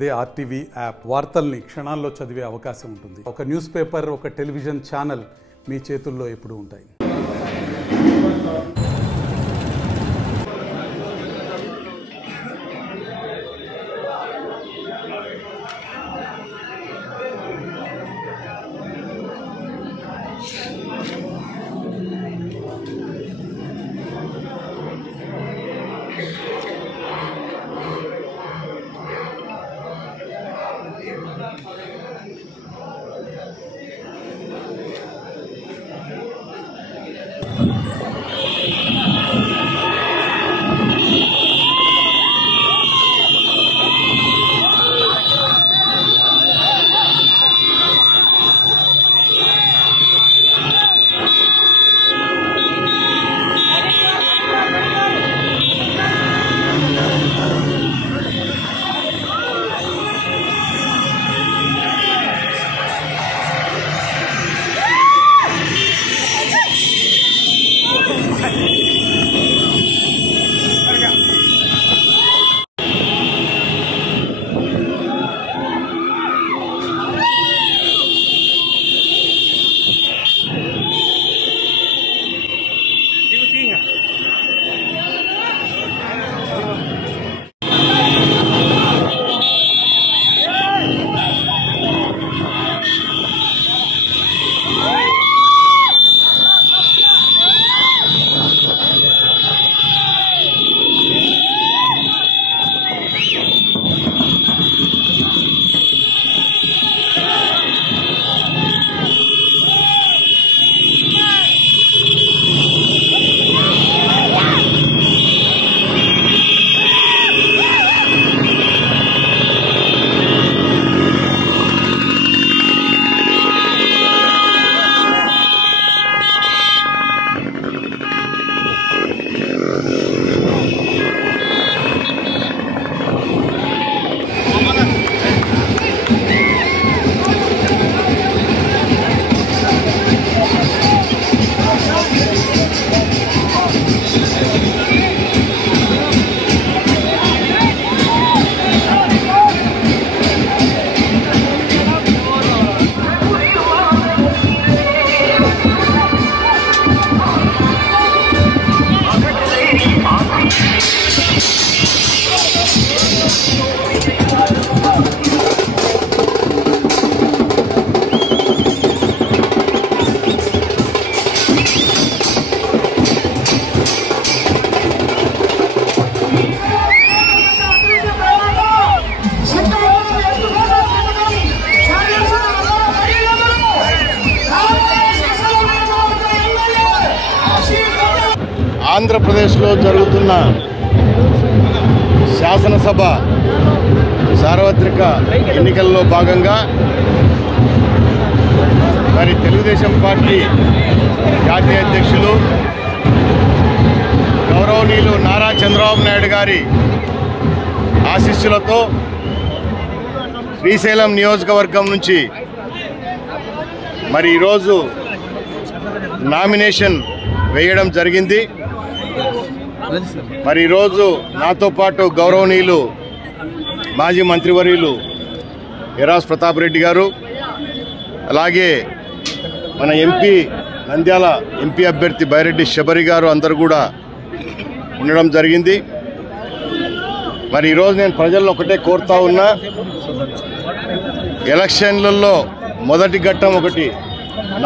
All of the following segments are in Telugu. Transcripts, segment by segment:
అదే ఆర్టీవీ యాప్ వార్తల్ని క్షణాల్లో చదివే అవకాశం ఉంటుంది. ఒక న్యూస్ పేపర్, ఒక టెలివిజన్ ఛానల్ మీ చేతుల్లో ఎప్పుడూ ఉంటాయి. ఆంధ్రప్రదేశ్లో జరుగుతున్న శాసనసభ సార్వత్రిక ఎన్నికల్లో భాగంగా మరి తెలుగుదేశం పార్టీ జాతీయ అధ్యక్షులు గౌరవనీయులు నారా చంద్రబాబు నాయుడు గారి ఆశీస్సులతో శ్రీశైలం నియోజకవర్గం నుంచి మరి ఈరోజు నామినేషన్ వేయడం జరిగింది. మరి ఈరోజు నాతో పాటు గౌరవనీయులు మాజీ మంత్రివర్యులు ఎరాస్ ప్రతాప్ రెడ్డి గారు, అలాగే మన ఎంపీ నంద్యాల ఎంపీ అభ్యర్థి బైరెడ్డి శబరి గారు అందరూ కూడా ఉండడం జరిగింది. మరి ఈరోజు నేను ప్రజల్లో ఒకటే కోరుతా ఉన్నా, ఎలక్షన్లలో మొదటి ఘట్టం ఒకటి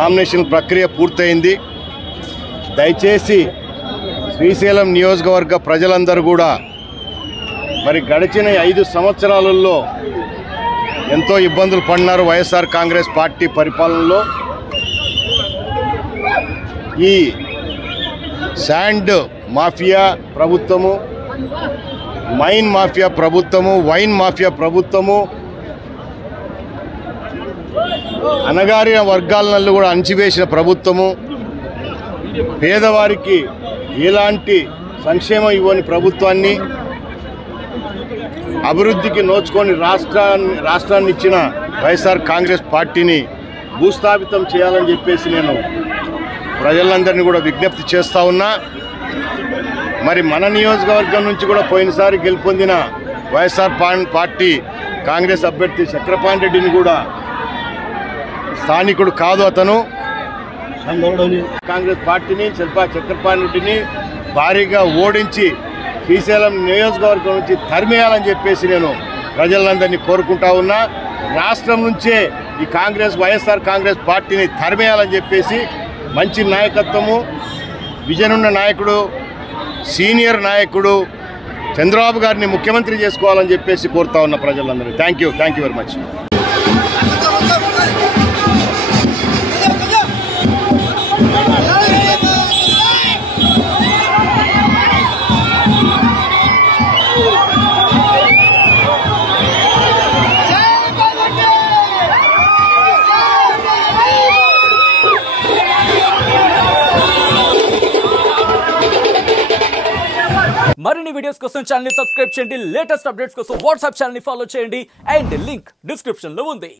నామినేషన్ ప్రక్రియ పూర్తయింది. దయచేసి శ్రీశైలం నియోజకవర్గ ప్రజలందరూ కూడా మరి గడిచిన 5 సంవత్సరాలలో ఎంతో ఇబ్బందులు పడినారు వైఎస్ఆర్ కాంగ్రెస్ పార్టీ పరిపాలనలో. ఈ శాండ్ మాఫియా ప్రభుత్వము, మైన్ మాఫియా ప్రభుత్వము, వైన్ మాఫియా ప్రభుత్వము, అణగారిన వర్గాలను కూడా అణచివేసిన ప్రభుత్వము, పేదవారికి ఎలాంటి సంక్షేమం ఇవ్వని ప్రభుత్వాన్ని, అభివృద్ధికి నోచుకొని రాష్ట్రాన్ని ఇచ్చిన వైఎస్ఆర్ కాంగ్రెస్ పార్టీని భూస్థాపితం చేయాలని చెప్పేసి నేను ప్రజలందరినీ కూడా విజ్ఞప్తి చేస్తూ ఉన్నా. మరి మన నియోజకవర్గం నుంచి కూడా పోయినసారి గెలుపొందిన వైఎస్ఆర్ పార్టీ కాంగ్రెస్ అభ్యర్థి చక్రపాణి రెడ్డిని కూడా స్థానికుడు కాదు, అతను కాంగ్రెస్ పార్టీని చక్రపాణి రెడ్డిని భారీగా ఓడించి శ్రీశైలం నియోజకవర్గం నుంచి తరిమేయాలని చెప్పేసి నేను ప్రజలందరినీ కోరుకుంటా ఉన్నా. రాష్ట్రం నుంచే ఈ వైఎస్ఆర్ కాంగ్రెస్ పార్టీని తరిమేయాలని చెప్పేసి మంచి నాయకత్వము, విజన్ ఉన్న నాయకుడు, సీనియర్ నాయకుడు చంద్రబాబు గారిని ముఖ్యమంత్రి చేసుకోవాలని చెప్పేసి కోరుతా ఉన్న ప్రజలందరూ. Thank you very much. మరిన్ని వీడియోస్ కోసం ఛానల్ ని సబ్స్క్రైబ్ చేయండి, లేటెస్ట్ అప్డేట్స్ కోసం వాట్సాప్ ఛానల్ ని ఫాలో చేయండి అండ్ లింక్ డిస్క్రిప్షన్ లో ఉంది.